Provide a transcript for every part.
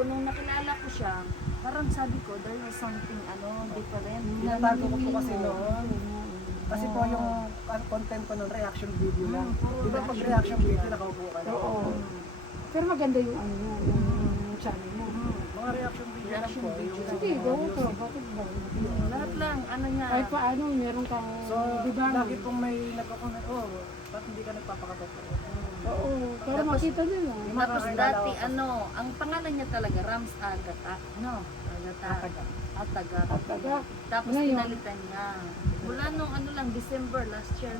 nung nakilala ko siya, parang sabi ko, there was something, different. Tinatago ko po kasi noon. Kasi po yung content ko ng reaction video lang. Di ba pag reaction video, nakaupo ka lang? Oo. Pero maganda yung yung channel mo. Mga reaction video lang po. Yung Sige, go to. Bakit ba? Lahat lang, niya. Kahit paano, meron kang, So, di ba? lagi pong may nagko-comment, ba't hindi ka nagpapakatotoo? Oo, para makita nila. Tapos dati, ang pangalan niya talaga, Rams Agata. Agata. Ataga. Tapos Ngayon? pinalitan niya. Mula nung December last year,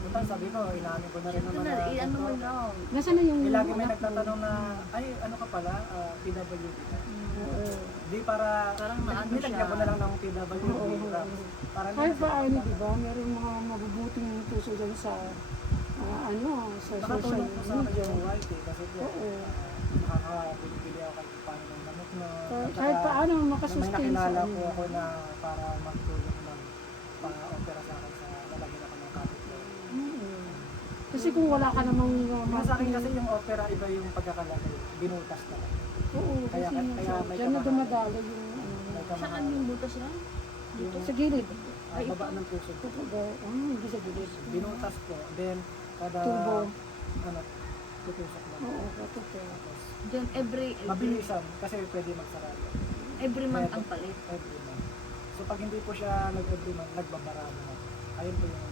Buta, sabi ko, inamin ko na rin Ito naman na, na. mo lang. Nasaan na yung Lagi may anak mo? nagtatanong na, ay, ano ka pala, PWD ka. Oo. Di para, Parang maano nilagyan siya. ko na lang ng PWD. Oo. Para Kahit paano, di ba? Meron mga mabubuting puso dyan sa, sa social nakatulong po sa akin media. yung white kasi po, Oo. nakakabili ako kahit paano ng gamot mo. At Kahit saka, paano may makasustain sa nakilala po ako na para magtulong ng pa-opera sa akin sa lalagyan ako ng capital. Kasi kung wala ka namang Sa akin kasi yung opera iba yung pagkakalagay, binutas na lang. Oo, kasi Kaya may dyan na kamahal. dumadalo yung May Saan kamahal. yung butas niya? Yung sa gilid. baba ng puso ko. Hindi sa gilid. Binutas ko, then kada Turbo. tutusok lang. Oo, katuto. Tapos, Then mabilisan kasi pwede magsarado. every month ang palit. Every month. So pag hindi po siya nag-every month, nagbabarado na. Ayun po yung...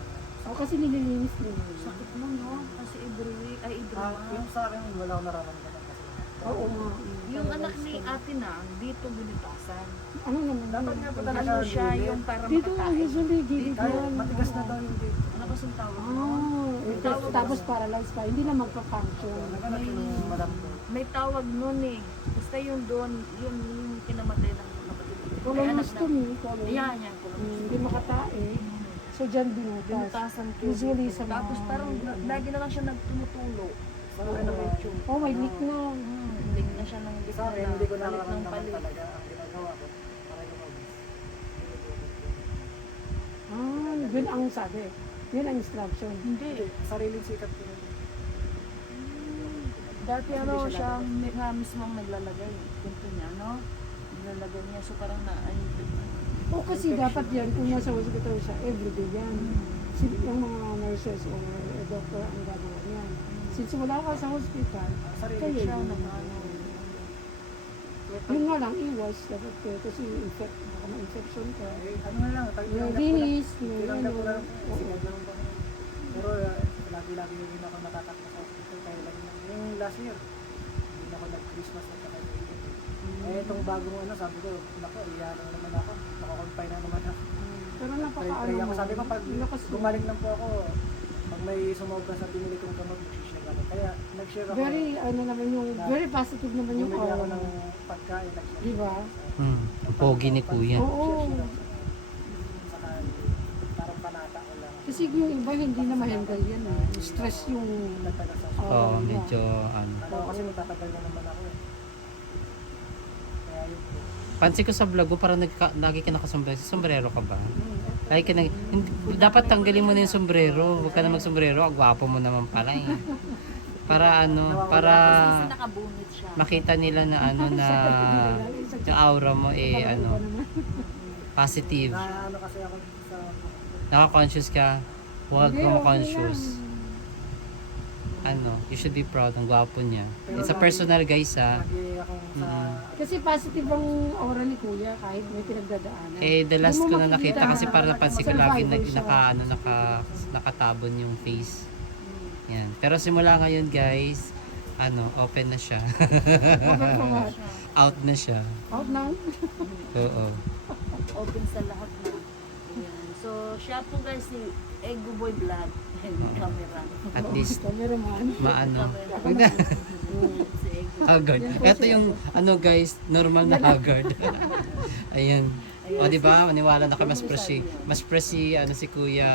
O kasi nililinis nila. Sakit mo, no? Kasi every week, every month. yung sa akin, wala akong nararamdaman kasi. Oo nga. Yung anak ni ate na, dito binitasan. Ano naman? Dapat nga po talaga Ano siya, gilid. yung para Dito makakain. usually gilid Kaya yan. matigas na daw yung dito. Ano ba yung tawag mo? Tapos paralyzed pa. Hindi na magpa-function. Naghanap siya ng madam ko. May tawag nun eh. Basta yung doon, yung kinamatay ng kapatid. May anak Colonoscopy. Yan, yan. Hindi makatae. So dyan binutas. Binutasan ko. Usually sa mga... Tapos parang lagi na lang siya nagtumutulo. Sa akin naman, Oh, may leak na. Lig na siya ng lig sa akin, na hindi ko palit ng nararamdaman palit. talaga ang ginagawa ko. Para yung obis. Yun ang sabi. Yun ang instruction. Hindi. Sariling sikat ko yun. Dati siya nga mismo ang naglalagay. Punto niya, no? Naglalagay niya. So parang O kasi dapat yan, kung nasa hospital siya, everyday yan. Yung mga nurses o doctor ang gagawa yan. Since wala ka sa hospital, Sarili kayo siya. yun. Yun nga lang, iwas. Dapat kasi baka ma-infection ka. Ano na lang, Yung linis, tinanggap ko lang. oo. Sinagawa ko. Pero lagi-lagi yung ako natatakot sa hospital. Kaya lang yung last year, hindi na ako nag-Christmas at saka New Year. Itong bagong sabi ko, naku, iyan na naman ako. Nakakonfine na naman ako. Pero napakaano Pray ako. mo. Sabi ko, pag lakas mo. gumaling lang po ako, pag may sumobra sa binili kong gamot, mag-share ako. Kaya nag-share ako. Very, very positive naman yung Bumili ako aura ng mo. pagkain. nag-share Di ba? Pogi ni kuya. Oo. Saka parang panata ko lang. Kasi yung iba hindi na ma-handle yan. Stress yung... Nagtagal sa Oo, medyo ano. kasi magtatagal na naman ako eh. Kaya yun po. Pansin ko sa vlog mo, parang lagi ka nakasombrero. Sombrero ka ba? Lagi ka dapat tanggalin mo na yung sombrero. Huwag ka na magsombrero. Ang gwapo mo naman pala eh. Para para kasi nakabunit siya. makita nila na na yung aura mo positive. Na ano kasi ako sa... Naka-conscious ka. Huwag Hindi, ka okay ma-conscious. You should be proud. Ang gwapo niya. It's a personal guys ha. Lagi akong sa... Kasi positive ang aura ni Kuya kahit may pinagdadaanan. The last Hindi ko mo na nakita makikita. kasi parang napansin ko lagi Survivor siya. nakatabon yung face. Yan. Pero simula ngayon guys, open na siya. Over from what? Out na siya. Out now? Oo. Open sa lahat na. Ayan. So, siya po guys si Ego Boy Vlog and camera. At least Cameraman. maano. Camera. Si Ego. Haggard. Ito yung guys, normal na haggard. Ayan. O di ba? Maniwala na ka mas fresh si Kuya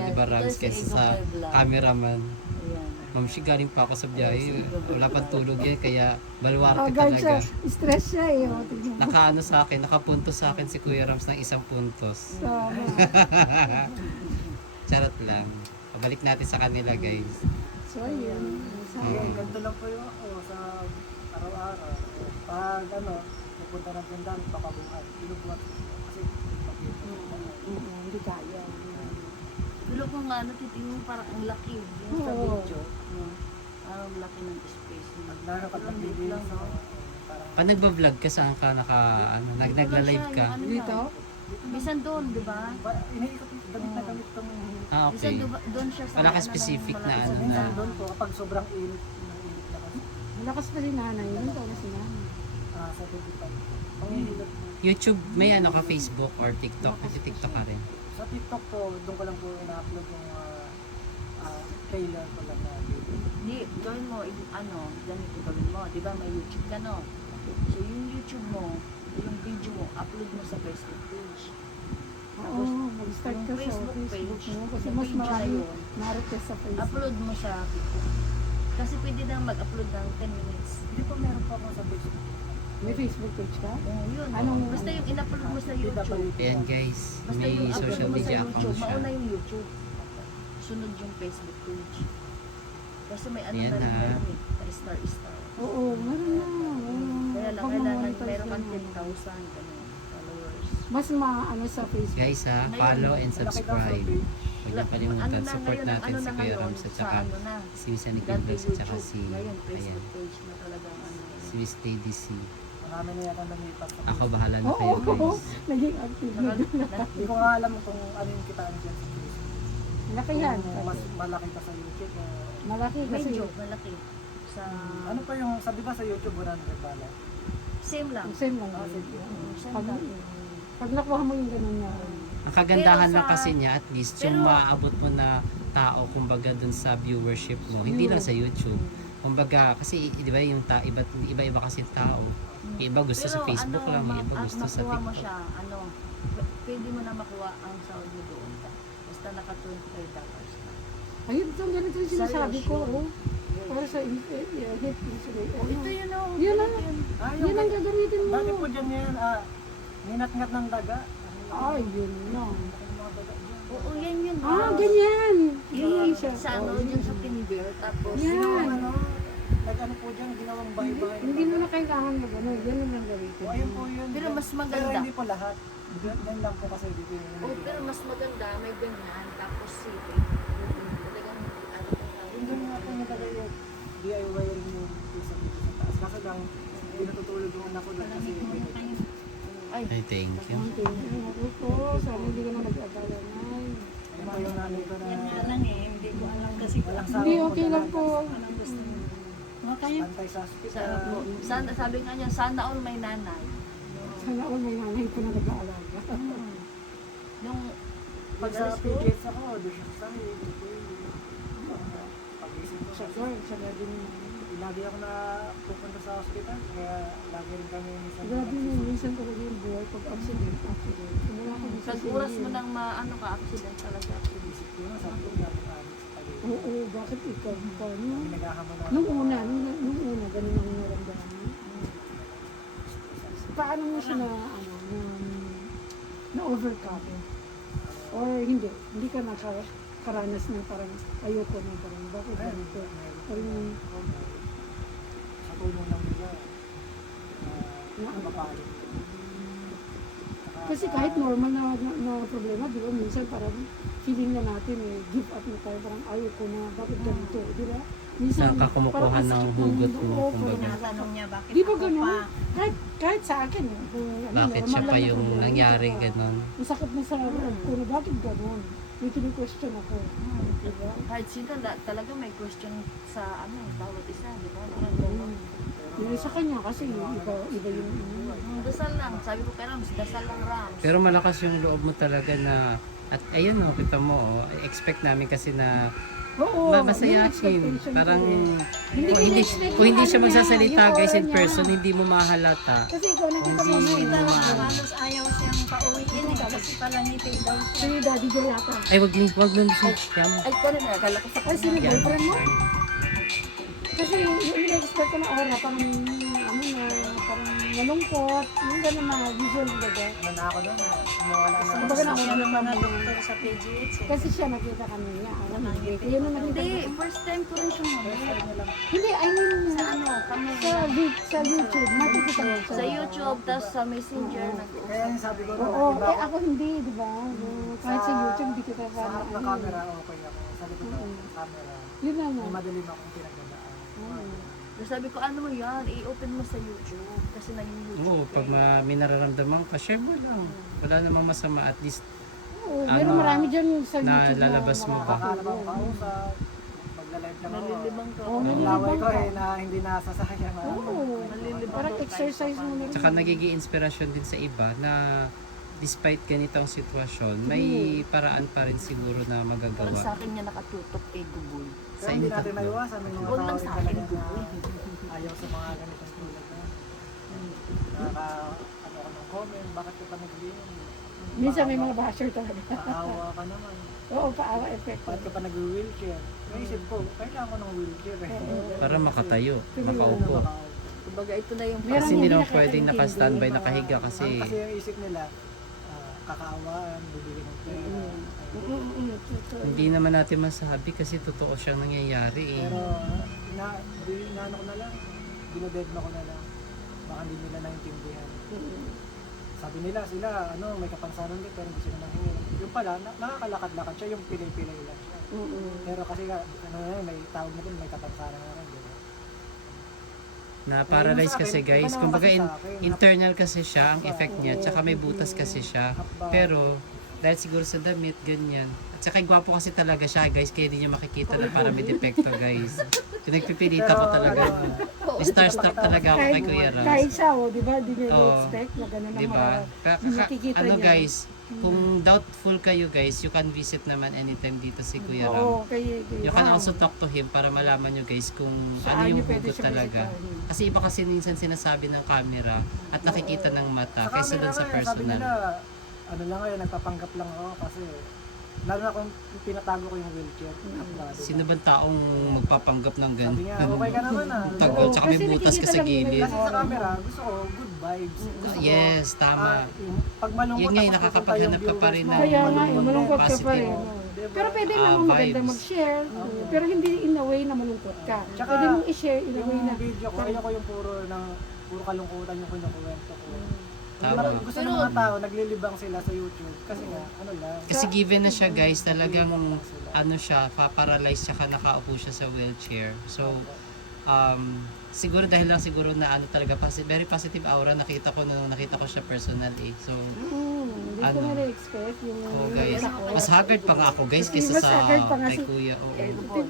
di ba Rams kaysa sa cameraman. Ayan. Ma'am, galing pa ako sa biyahe. Wala pang tulog yan, kaya balwarte Agad siya. talaga. Stress siya eh. O, tignan mo. Sa akin, nakapunto sa akin si Kuya Rams ng 1 puntos. Tama. Charot lang. Pabalik natin sa kanila guys. So, ayun. Ganito lang po yung ako sa araw-araw. Pag pag pupunta ng tindahan, pakabuhan. Inubuhat kasi Hindi kaya. Pero kung titingin parang ang laki yung sa Oo. video. No? Ang laki ng space. Lalo kapag Ang liit video lang, no? parang Pag nagba-vlog ka, saan ka nagla-live ka? Dito? Bisan doon, di ba? iniikot gamit na gamit tong Ah, Bisan okay. doon siya sa Wala ka specific na malapit sa ano minsan tindahan. doon po kapag sobrang init na kasi Malakas pa si nanay. Yun to na si nanay. sa digital. Pangihilot po. YouTube, may ano ka, Facebook or TikTok? Kasi TikTok ka rin. Sa TikTok po, doon ko lang po ina-upload yung trailer ko lang na video. Hindi, gawin mo, ganito gawin mo. Di ba may YouTube ka, no? So yung YouTube mo, yung video mo, upload mo sa Facebook page. Oo, mag-start ka sa Facebook Facebook page, mo. Kasi yung mas video na marami yun, marites sa Facebook. upload mo sa TikTok. Kasi pwede na mag-upload ng 10 minutes. Hindi po meron po ako sa Facebook. May Facebook page ka? Oh, yun. Anong- Basta yung in-upload mo sa YouTube. Ayan guys, Basta may yung upload social mo sa media YouTube, account siya. mauna yung YouTube. Sunod yung Facebook page. Kasi may ano Ayan na rin na. yun eh, star. Oo, meron na. Kaya lang, Pag kailangan ma-monetize meron na kang yan. 10,000 followers. Mas maano sa Facebook. Guys follow and subscribe. Huwag niyo kalimutan, support natin si Kuya Rams at saka si Miss Annie Quintos at saka si, Ngayon, ayan, Facebook page na talagang si Miss Lady C. Marami na yata lumipat. Ako bahala na Oo, kayo oo. guys. Naging active na. Hindi ko nga alam kung ano yung kitaan dyan sa Facebook. Malaki yan. Kung mas malaki pa sa YouTube. Malaki kasi. Medyo malaki. Sa, Ano pa yung, sabi ba sa YouTube, 100 pala? same lang. Same lang. Ah, din. same. Oo. Same Pag, lang. pag nakuha mo yung ganun niya. Ang kagandahan Pero lang sa- kasi niya at least pero- yung maaabot mo na tao kumbaga dun sa viewership mo, hindi lang sa YouTube. Kumbaga kasi di ba yung iba-iba kasi tao. Yung iba gusto sa Facebook lang, yung iba gusto sa makuha mo TikTok. siya, pwede mo na makuha ang sahod mo doon. Basta naka $25 na. Ayun, ito ganito yung sinasabi ko. Seryoso. Oh. Para sa hit insulate. Ito yun o. Yun ang, Ah, yun ang gagamitin mo. dati po dyan yan, ninat-ngat ng daga. Ay, yun lang. Mga daga dyan. Oo, yan yun. Ah, ganyan. Yun siya. Sa ano, Oh, dyan sa Tinder. Tapos, Yan. Ginawang nag-ano po dyan, ginawang bahay-bahay. Hindi mo na kailangan mag-ano. Ganun lang gamitin. O, ayun po yun. Pero mas Pero maganda. hindi po lahat. Yan lang po kasi dito yung Oh, pero mas maganda, may ganyan. Tapos city. Talagang, Yung ganun nga po nakalagay yung DIY rin yung isa dito sa taas. Kaso lang, hindi natutulog yung anak ko doon kasi ay, Ay, thank you. Ako po, sana hindi ka na nag-abala na. ayun po yung nanay ko na hindi ko alam kasi. walang Hindi, sawang okay lang po. Antay sa Sana po. hospital. Sana, sabi nga niya, sana all may nanay. Sana all may nanay ko na nag-aalaga. Yung Pag sa pag-alis ko, PGS ako, doon siya sa sahig. Pag-isip ko Siya, siya. girl, siya na din. Lagi ako na pupunta sa hospital, kaya lagi rin kami minsan. Grabe yun, minsan talaga yung buhay pag accident. Kumuha ko sa pag oras mo nang maano ka, accident talaga. Isip ko na, sabi ko na sa pag-isip. Oo, bakit ikaw? Paano? Kami naghahamon na. Nung una, ganun ang naramdaman mo. Paano mo siya na overcome? Or hindi ka nakaranas ng parang ayoko na parang bakit ganito? Parang Sa tulong ng nila, mapalit. kasi kahit normal na problema, di ba, minsan parang feeling na natin give up na tayo, parang ayoko na, bakit ganito, di ba? Saan ka kumukuha parang ang ng sakit hugot ng mo, loob, kumbaga? parang- Tinatanong niya, bakit Di ba ako ganun? pa? Kahit sa akin, kung Bakit siya normal pa lang na yung problema, nangyari tsaka ganon? Ang sakit na sa loob ko na bakit ganun? May kini-question ako. Di ba? Kahit sino, talaga may question sa bawat isa, di ba? Parang Yung sa kanya kasi iba yung dasal lang. Sabi ko kay Rams, dasal lang Rams. Pero malakas yung loob mo talaga na at ayun kita mo expect namin kasi na Oo, yung masayahin. expectation Parang ko. kung hindi siya Ano magsasalita niya, guys in yung aura person, niya. hindi mo mahalata. Kasi ikaw nakita mo Hindi na mo Halos ayaw siyang pauwiin eh, kasi palangitig daw siya. si Daddy Joy yata. Ay, wag nun si Yam. Ay, ko rin, akala ko sa Ay, sino Yan. boyfriend mo? Kasi yung expect ko na aura, parang parang nalungkot, yung gano'n na visual baga. Ano na ako doon, mawala na. Kumbaga na Siya ako ng mga doktor sa PGH eh. kasi siya nakita kami niya. Yun ang nakita Hindi, ko. first time ko rin siya mamit. Hindi, I mean, Sa ano, kami. sa YouTube, nakikita mo siya. YouTube, tapos sa Messenger, Kaya yung sabi ko, Oo, iba eh ako hindi, di ba? Kahit sa YouTube, di kita Sa harap ng ano. camera, okay ako. Sa likod ng camera, Yun lang. may madalim akong pinagdadaan. Tapos sabi ko, ano mo yan, i-open mo sa YouTube. Kasi nag-YouTube. Oo, pag may nararamdaman ka, share mo lang. Wala namang masama, at least Oo, Ano, meron marami dyan yung sa na YouTube lalabas mo ba? Baka naman kausap, magla-live lang ako. Nalilibang ka. Oo, Ang nalilibang laway ko ka. na hindi nasasayang. Oo, parang exercise mo na rin. Tsaka nagiging inspirasyon din sa iba na despite ganitong sitwasyon, may paraan pa rin siguro na Parang magagawa. sa akin niya nakatutok kay Guboy. Kaya hindi natin maiwasan. May mga Huwag tao lang rin sa talaga akin, na Guboy. ayaw sa mga ganitong tulad na. Ano ka ng comment, bakit ka pa nag-game? Minsan may mga basher talaga. Paawa ka naman. Oo, paawa effect. Bakit ka pa nag-wheelchair? Naisip ko, kailangan ko ng wheelchair eh. Para makatayo, makaupo. Kumbaga, ito na yung Meron Kasi hindi hindi naman nakakaintindi. pwedeng naka-standby, nakahiga kasi Kasi yung isip nila, kakaawaan, bibili ng pera. hindi naman natin masabi kasi totoo siyang nangyayari eh. Pero, inaano ko na lang, dinodedma ko na lang. Baka hindi nila naintindihan. Sabi nila, sila, may kapansanan din, pero hindi sila nangyayari. Yung pala, nakakalakad-lakad siya, yung pilay-pilay lang siya. Pero kasi, may tawag na din, may kapansanan na rin, di ba? Na paralyzed Yung sa kasi akin, guys, iba naman kumbaga kasi sa akin. internal kasi siya ang effect niya, tsaka may butas kasi siya. Pero dahil siguro sa damit, ganyan. At saka gwapo kasi talaga siya guys, kaya hindi niyo makikita na para may depekto guys. Pinagpipilita ko talaga. Starstruck talaga ako kay Kuya Ram. Kahit siya, oh, di ba? Di niya Oo. expect na gano'n ang Diba? nakikita Ano niya. guys, kung doubtful kayo guys, you can visit naman anytime dito si Kuya Ram. Oo, kay You can also talk to him para malaman nyo guys kung Saan ano yung niyo pwede hugot siya talaga. bisitahin. Kasi iba kasi minsan sinasabi ng camera at nakikita ng mata Sa kaysa dun sa camera nga, sabi nila, personal. lang kayo, nagpapanggap lang ako kasi lalo na kung pinatago ko yung wheelchair. Sino bang taong magpapanggap ng Sabi ganun? niya, okay ka naman ah. Tagal, Oo, tsaka may kasi butas ka nakikita sa lang yun, gilid. Kasi sa camera, gusto ko good vibes. Gusto ko, Yes, tama. pag malungkot Yun nga, ako, nakakapaghanap ka pa rin ng Kaya nga, malungkot ka pa positive. rin. Diba? Pero pwede naman maganda vibes. mag-share. Pero hindi in a way na malungkot ka. Tsaka, Pwede mong i-share in a way na Yung video ko, ayoko yung puro kalungkutan yung kinukuwento ko. Tama. Parang gusto ng mga tao, naglilibang sila sa YouTube. Kasi nga, ano lang. Kasi given na siya guys, talagang ano siya, paparalyze siya ka nakaupo siya sa wheelchair. So, siguro dahil lang siguro na ano talaga, very positive aura nakita ko nung nakita ko siya personal eh. So, hindi ko Ano? na expect yung oh guys, mas haggard pa nga ako guys kaysa Mas sa haggard pa nga kay si- Kuya. Oo.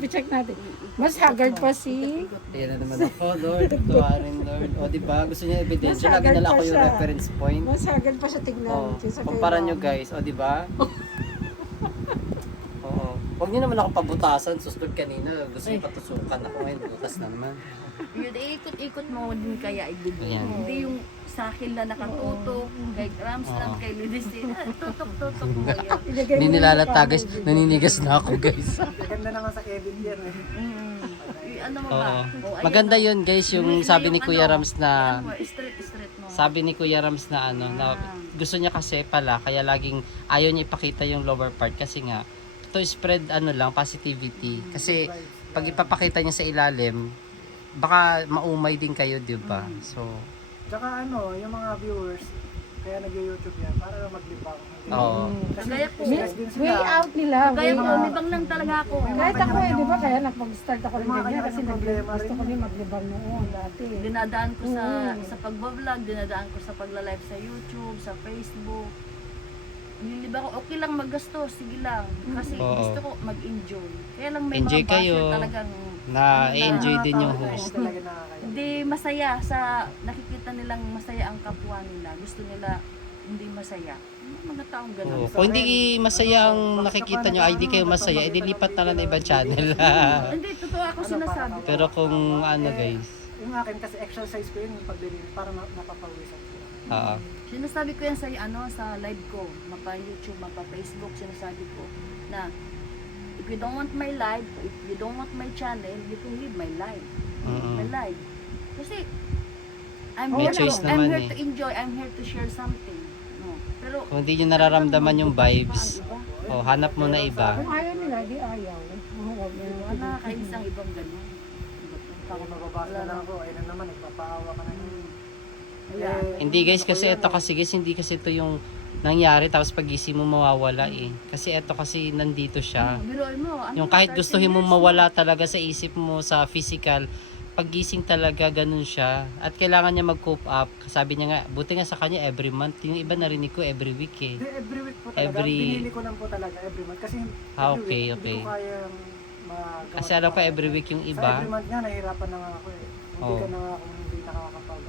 I-check natin. Mas haggard pa si... Ayan na naman ako, Lord. Tuwarin, Lord. O, diba? Gusto niya ebidensya. Mas Lagi nila ako haggard pa yung siya. reference point. Mas haggard pa siya tignan. Oh, kaysa kay kumpara nyo Ram. guys. O, diba? Oo. Huwag niyo naman ako pabutasan. Susunod kanina. Gusto niyo patusukan ako ngayon. Butas naman. Yun, ikot-ikot mo din kaya i-Guboy. Ayan. Hindi yung sa akin na nakatutok, kay Rams lang, Oo. kay Lidicin. Tutok-tutok mo yun. Ilagay mo Hindi yung nilalata mukha guys. mo. Naninigas na ako guys. Ganda naman sa edit yan eh. Ano mo Oo. ba? Oh, ayan, Maganda oh. yun guys. Yung sabi ni Kuya Rams na... Ano mo, straight mo. Sabi ni Kuya Rams na ano, na gusto niya kasi pala, kaya laging ayaw niya ipakita yung lower part kasi nga, to spread ano lang, positivity. Kasi pag ipapakita niya sa ilalim, baka maumay din kayo, di ba? So, Tsaka yung mga viewers, kaya nag-YouTube yan, para lang maglibang. oo. Kasi Kaya po, stress din sila. Way out nila. Kaya way po, out. libang lang talaga ako. Kahit ako di ba? Kaya nag-start ako rin Mga ganyan kasi kanya-kanyang problema gusto ko rin. rin maglibang noon dati. Dinadaan ko sa pagbablog, dinadaan ko sa pagla-live sa YouTube, sa Facebook. Niliba ko, okay lang maggastos, sige lang. Kasi Oo. gusto ko mag-enjoy. Kaya lang may Enjoy mga basher kayo. talagang Na-enjoy din yung Mga tao host. hindi talaga nakakaya. hindi masaya sa nakikita nilang masaya ang kapwa nila. Gusto nila hindi masaya. Mga taong ganun. Oo. Kung hindi masaya ang nakikita nyo, ay di kayo masaya, edi lipat na lang na ibang channel. Hindi, totoo ako sinasabi ko. Pero kung ano guys, Yung akin kasi exercise ko yun, yung paglilinis, para napapawisan ko. oo. Sinasabi ko yan sa sa live ko, mapa YouTube, mapa Facebook, sinasabi ko na if you don't want my life, if you don't want my channel, you can leave my life. My life. Kasi I'm May here, choice I'm naman here eh. to enjoy, I'm here to share something. No. Pero Kung hindi nyo nararamdaman yung vibes, oh, hanap mo na iba. Kung ayaw nila, di ayaw. Huwag na lang. wala kaisang ibang ganun. Ako mababasa lang ako, ayun na naman, nagpapaawa ka na yun. Ayan. Hindi guys, kasi ito kasi guys, hindi kasi ito yung nangyari tapos pagising mo mawawala eh. Kasi ito kasi nandito siya. Biruin mo, ano, Yung kahit 13 gustuhin mong years mawala talaga sa isip mo, sa physical, paggising talaga ganun siya. At kailangan niya mag-cope up. Sabi niya nga, buti nga sa kanya every month. Yung iba narinig ko every week eh. Hindi, every week po talaga. Every- Pinili ko lang po talaga every month. Kasi Ah, every okay, week, okay. hindi ko kayang magawa. Kasi alam ko every week yung Sa iba. every month nga, nahihirapan na nga ako eh. Hindi Oo. ka na nga kung hindi nakakapag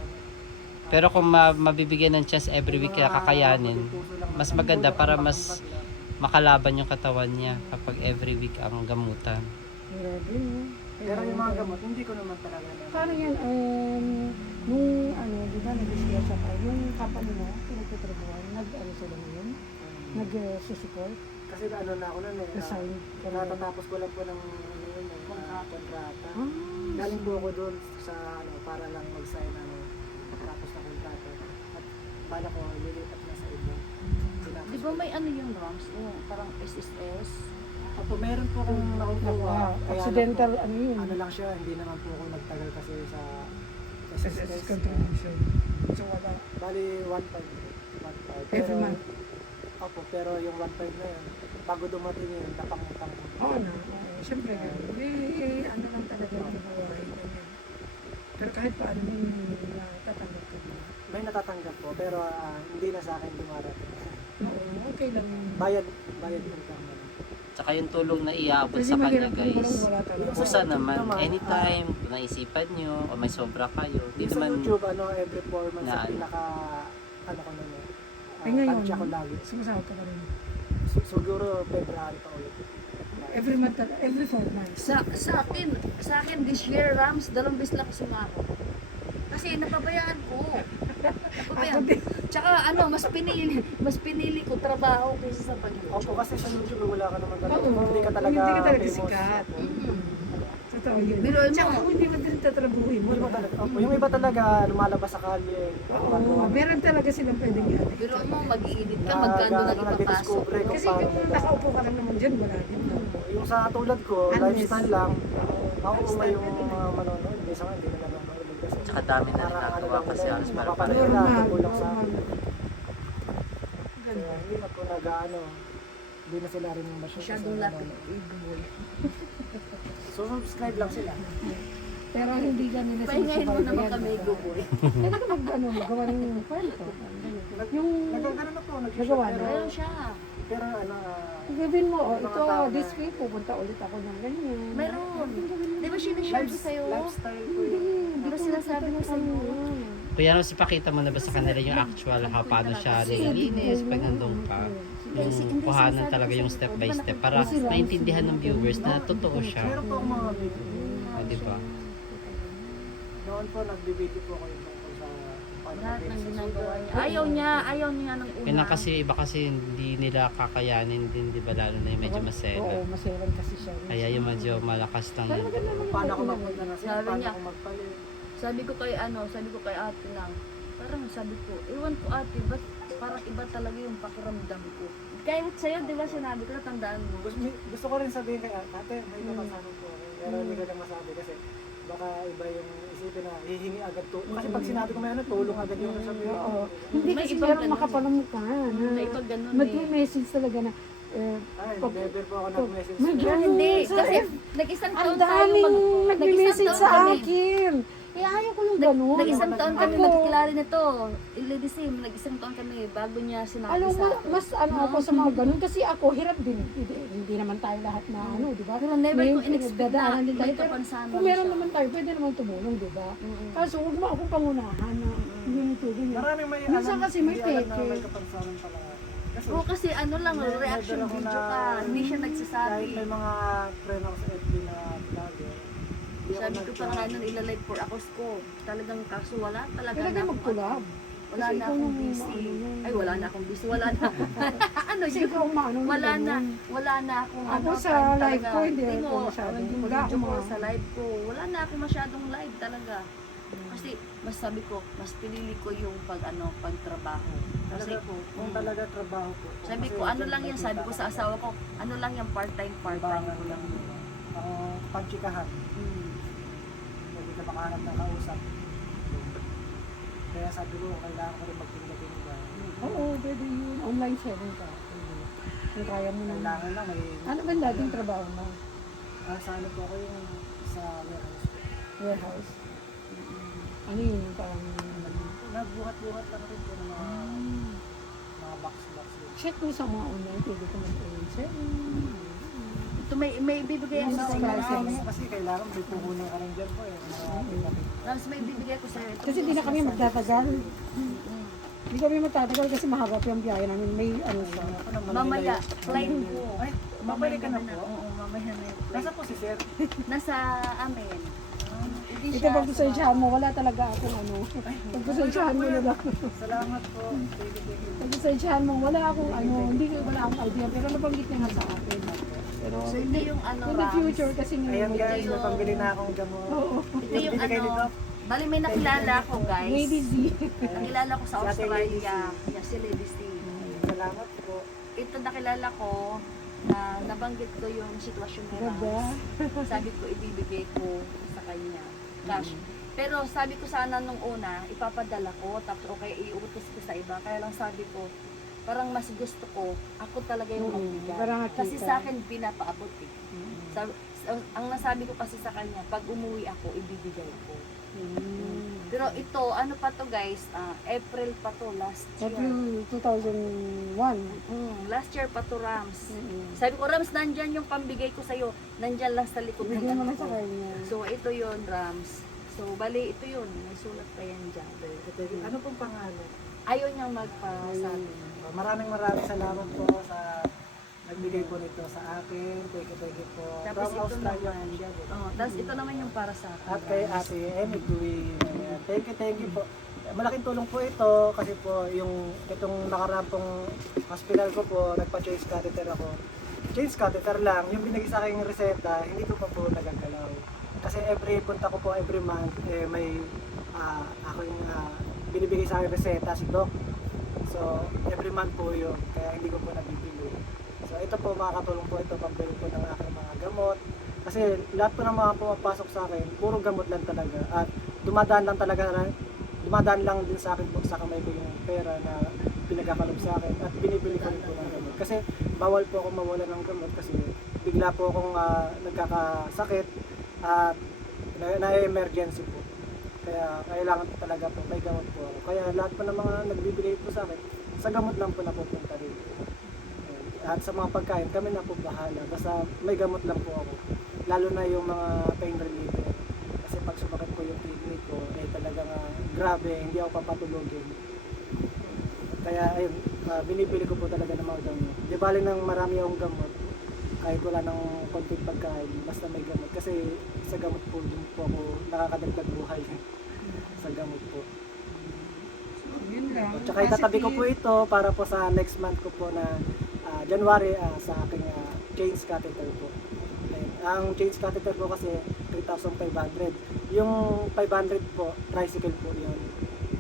Pero kung mabibigyan ng chance every week kaya kakayanin, mas maganda para mas makalaban yung katawan niya kapag every week ang gamutan. Grabe, no? Pero yung mga gamot, hindi ko naman talaga na. Paano yan? Nung ano, di ba, nag-discuss ka, yung company mo, pinagtatrabuhan, nag-ano sila ngayon? Nag-support? Kasi ano na ako nun eh. Resign? Natatapos ko lang po ng ano yun eh, kontrata. Ah, Galing po ako doon sa ano, para lang mag-sign ano, tapos na kontrata. At bala ko, lilipat na sa iba. Tinapos Di ba may ano yung RAMS? Yung parang SSS? Opo, meron po akong nakukuha. Kaya accidental, lang ano po, yun? ano lang siya, hindi naman po ako nagtagal kasi sa SSS contribution. So, wala. Bali, 1.5. Every month? Opo, pero yung 1.5 na yun, bago dumating yun, napangutang ko. Oo na. Siyempre, ano lang talaga yung buhay. ganyan. Pero kahit paano yun, natatanggap ko din. May natatanggap po, pero hindi na sa akin dumarating. Oo, okay lang yun. Bayad po kami. Tsaka yung tulong na iaabot Kasi sa kanya mahirap kung guys. wala talaga. Kusa naman, anytime, kung naisipan nyo, o may sobra kayo. Hindi Yung sa naman, YouTube, every 4 months, Na ang ano. pinaka, ano ko nun Eh ngayon, tansya ko lagi. sumasahod ka pa rin. Siguro, February pa ulit. Every month, every 4 months. Sa akin this year, RAMS, 2 beses lang ako sumako. Kasi napabayaan ko. Napabayaan. Tsaka ano, mas pinili ko trabaho kaysa sa Opo, pag-YouTube. kasi sa YouTube, wala ka naman talaga. Oo, Hindi ka talaga hindi ka talaga famous. sikat. Totoo yun. Biruin mo. Tsaka kung hindi mo din tatrabuhin mo. Hindi mo talaga. Opo, yung iba talaga, lumalabas sa kalye. Oo, meron talaga silang pwedeng yan. Pero mo, mag-i-edit ka, magkano lang ipapasok. nag-discover kung Kasi paano. kung nakaupo ka lang naman dyan, wala din. No? Yung sa tulad ko, Unless- lifestyle lang. Ako yung mga manonood. Hindi sa mga hindi na nanonood. Kasi tsaka dami na parang nagagawa lang kasi nila, halos para mapapanood pareho. nila, Normal, kulang sa normal. akin. Kaya hindi na po nag-ano. Hindi na sila rin Masyadong laki. Boy. So subscribe lang sila. Pero hindi ka nila Pahingahin mo naman yan, kami, diba? Boy. Pwede ka magawa ng kwento. Yung Nagkakaroon na po, Nagawa na? Meron siya. pero ano, gawin mo, Mga ito, tao na- this week, pupunta ulit ako ng ganyan. Meron. Di ba sinishare ko sa'yo? lifestyle po Hindi, yun. Di ba sinasabi ko sa'yo? Kuya, ano, ipakita mo na ba sa kanila yung actual how paano siya nililinis pag nandun ka? Yung kuhanan talaga yung step by step para maintindihan ng viewers na totoo siya. Meron po akong mga video. O, di ba? Noon po, nagbibideo po ako yung tungkol sa paano Lahat ng mag-exercise. ginagawa niya. Ayaw niya ng una. Kaya kasi iba kasi hindi nila kakayanin din, di ba? Lalo na yung medyo Oo, masela. maselan kasi siya. Kaya yung medyo malakas lang yun. Paano ako magpunta na siya, Sabi paano niya, ako magpalit. sabi ko kay ate lang, parang sabi ko, ewan ko ate, ba't parang iba talaga yung pakiramdam ko. Kahit sa'yo, di ba sinabi ko, tandaan mo. Gusto ko rin sabihin kay ate, may napasabi po ako. Pero hindi ko lang masabi kasi baka iba yung isipin na hihingi agad to. Kasi pag sinabi ko may ano, tulong agad yung sasabihin ko. Oo. Hindi May kasi ibang meron ganun. makapalamukha na. May iba ganun eh. Mag-message talaga na, Ay, never po ako nag-message. My sa- God. Hindi, Sa kasi F- nag-isang ang taon tayo daming nag-isang nagme-message taon sa kami. akin. Eh, ayaw ko yung ganun. Nag-isang taon kami Ako, magkikilala nito. Ililisim, nag-isang taon kami bago niya sinabi alam mo, sa akin. mas ano ako sa mga ganun kasi ako hirap din. Hindi naman tayo lahat na ano, di ba? Pero never May ko in-expect na pinagdadaanan din tayo. may Pero kapansanan kung meron siya. naman tayo, pwede naman tumulong, di ba? Mm-mm. Kaso huwag mo akong pangunahan na yung tulong yun. Maraming may Minsan kasi may hindi alam na peke. may kapansanan pala. Kasi Oo, kasi ano lang, never reaction ako video na- ka. Hindi siya nagsasabi. kahit may mga friend ako sa FB na vlogger. hindi ako Sabi ko pa nga nun, ilalive for ako ko. Talagang kaso wala talaga Talaga na akong mag-collab. Wala Kasi na ikaw akong nung busy. ano nun. Ay, wala na akong busy. Wala na. Ano Kasi yun? ikaw ang maano ng Wala na. ganun. Wala na akong Ako sa time live talaga. ko, hindi Tingin ako mo, masyado. yung Wala video ko akong sa live ko. Wala na ako masyadong live talaga. Kasi mas sabi ko, mas pinili ko yung pagtrabaho. Kasi Talaga po, kung talaga trabaho po. sabi Kasi ko, ano dyan lang yan, sabi ko sa asawa ko, ano lang yan, part-time ko Libangan lang. lang. Panchikahan. Hmm. Pwede ka makahanap ng kausap. Kaya sabi ko, kailangan ko rin magtinda-tinda. Oo, pwede yun. Online selling ka. Pwede. Kung kaya mo na. Kailangan lang may... Ano ba yung dating trabaho mo? Sa ano po ako yung sa warehouse po. Warehouse? Ano yun? Yung parang... Nagbuhat-buhat lang rin po ng mga box-box yun. Check mo sa mga online. Pwede ka mag-online selling. Ito may bibigay ako Yes, sa guys. inyo. Kasi kailangan may puhunan ka rin dyan po eh. Mga tinda-tinda. Rams, may bibigay ko sa'yo. Ito Kasi di na kami magtatagal. Hindi kami magtatagal kasi mahaba pa yung biyahe namin. May ano siya. Ako naman, Mamaya, nila- flight ko. Ay, babalik ka na po? Oo, mamaya na yung Nasa flight. po si Sir? Nasa amin. Hindi Ito siya pag-pusensyahan mo, wala talaga akong ano. Pag-pusensyahan mo na lang. Salamat po. Thank you. Pag-pusensyahan mo, wala akong ano, wala akong idea. Pero nabanggit niya nga sa akin. Pero So, ito yung ano, in the Rams. future kasi Ayan ngayon, guys, Ito yung- napambili na akong gamot. oo. Ito yung Binigay ni ano, Doc. bali may nakilala ko guys. Lady Z. Nakilala ko sa Si Ate Lady Australia. Yes, si Lady C. Salamat po. Ito nakilala ko na nabanggit ko yung sitwasyon ni Ganda. Rams. Sabi ko ibibigay ko sa kanya. Cash. Pero sabi ko sana nung una, ipapadala ko, tapos okay, iutos ko sa iba. Kaya lang sabi ko, parang mas gusto ko, ako talaga yung magbigay. Parang Kasi nakita. sa akin, pinapaabot eh. Ang nasabi ko kasi sa kanya, pag umuwi ako, ibibigay ko. Pero ito, ano pa to guys, April pa to, last year. April 2001. Last year pa to, Rams. Sabi ko, Rams, nandyan yung pambigay ko sa'yo. Nandyan lang sa likod ng Bigyan mo ano na sa ko. kanya. So, ito yun, Rams. So, bali, ito yun. May sulat pa yan dyan. Ano pong pangalan? Ayaw niyang magpa-sabi. Maraming salamat po sa nagbigay po nito sa akin. Thank you po. Tapos From ito Australia naman. po siya. Tapos ito naman yung para sa akin. At kay Ate Emmy Dewey. Thank you po. Malaking tulong po ito kasi po yung itong nakarampong hospital ko po, nagpa-change catheter ako. Change catheter lang, yung binigay sa akin reseta, hindi ko pa po nagagalaw. Kasi every punta ko po every month, may ako yung binibigay sa akin reseta si Doc. So every month po yun, kaya hindi ko po nabibili. So ito po makakatulong po ito pambili po ng aking mga gamot. Kasi lahat po ng mga pumapasok sa akin, puro gamot lang talaga. At dumadaan lang din sa akin po sa kamay ko yung pera na pinagkakalob sa akin at binibili ko rin po ng gamot. Kasi bawal po ako mawala ng gamot kasi bigla po akong nagkakasakit at na-emergency po. Kaya kailangan talaga po may gamot po ako. Kaya lahat po ng mga nagbibigay po sa akin, sa gamot lang po napupunta rin. At sa mga pagkain, kami na po bahala. Basta may gamot lang po ako. Lalo na yung mga pain reliever. Kasi pag sumakit po yung kidney ko, talagang grabe, hindi ako papatulogin. Kaya ayun, binibili ko po talaga ng mga gamot. Di bali nang marami akong gamot, kahit wala ng konting pagkain, basta may gamot. Kasi sa gamot po din po ako nakakadagdag buhay. Sa gamot po. Yun lang. At saka itatabi ko po ito para po sa next month ko po na January sa aking change catheter po. Ayun. Ang change catheter po kasi 3,500. Yung 500 po, tricycle po yun.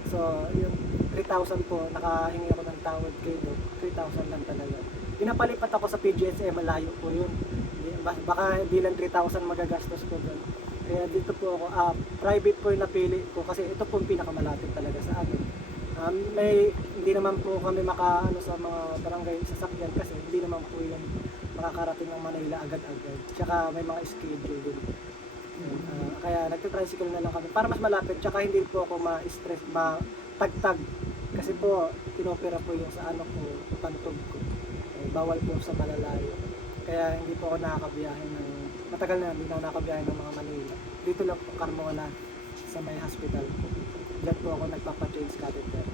So, yung 3,000 po, nakahingi ako ng tawad kay Doc. 3,000 lang talaga. Pinapalipat ako sa PGSA, malayo po yun. Baka hindi lang 3,000 magagastos ko doon. Kaya dito po ako, private po yung napili ko kasi ito po yung pinakamalapit talaga sa akin. Hindi naman po kami makaano sa mga barangay sasakyan kasi hindi naman po yan makakarating ng Manila agad-agad. Tsaka may mga schedule din. Kaya nagte-tricycle na lang kami para mas malapit. Tsaka hindi po ako ma-stress, matagtag. Kasi po, tinopera po yung sa ano ko, pantog ko. Bawal po sa malalayo. Kaya hindi po ako nakakabiyahe ng, matagal na hindi na ako nakakabiyahe ng mga Manila. Dito lang po, Carmona, sa may hospital po. Diyan po ako nagpapa-change catheter.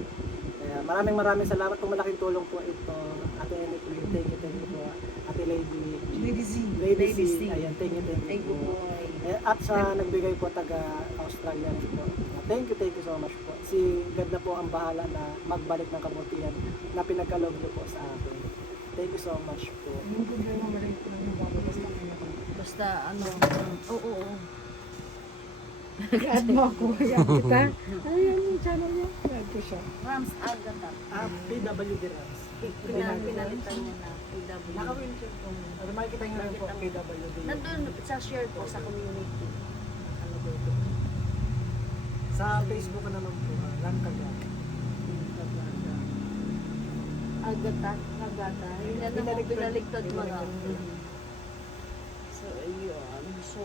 Kaya maraming salamat po, malaking tulong po ito. Ate Emmy, thank you po. Ate Lady Z. Lady Lady C. C. Ayan, thank you Thank you, po. boy. At sa nagbigay po taga Australia rin po. Thank you so much po. Si God na po ang bahala na magbalik ng kabutihan na pinagkaloob niyo po sa akin. Thank you so much po. Yung problema maliit lang yung bababas lang kanya ko. Basta ano, oo. I-add mo ako. I-add kita. Ayan yung channel niya. I-add ko siya. Rams Agata. PWD Rams. Pinalitan niya na PW. Naka-wheelchair po. Ano makikita niyo rin po PWD. Nandun sa share ko sa community. Ano ba ito? Sa Facebook ko naman po, Ran Cagata. Agata. Yun na naman binaligtad mo na. So, ayun. So,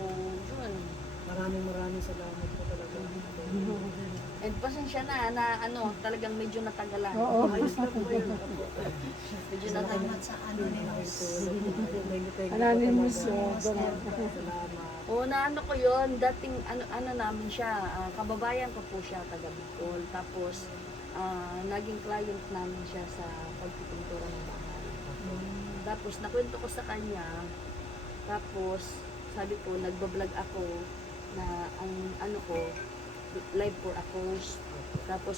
yun. Maraming salamat po talaga. And pasensya na talagang medyo natagalan. Oo. Ayos lang po yun. Medyo natagalan. Salamat sa Anonymous. Anonymous, Salamat. Oo, na ko yun, dating ano namin siya, kababayan ko po siya, taga Bicol. Tapos, naging client namin siya sa pagpipintura ng bahay. Tapos, nakwento ko sa kanya, tapos, sabi ko, nagbablog ako na ang ano ko, live for a cause. Tapos,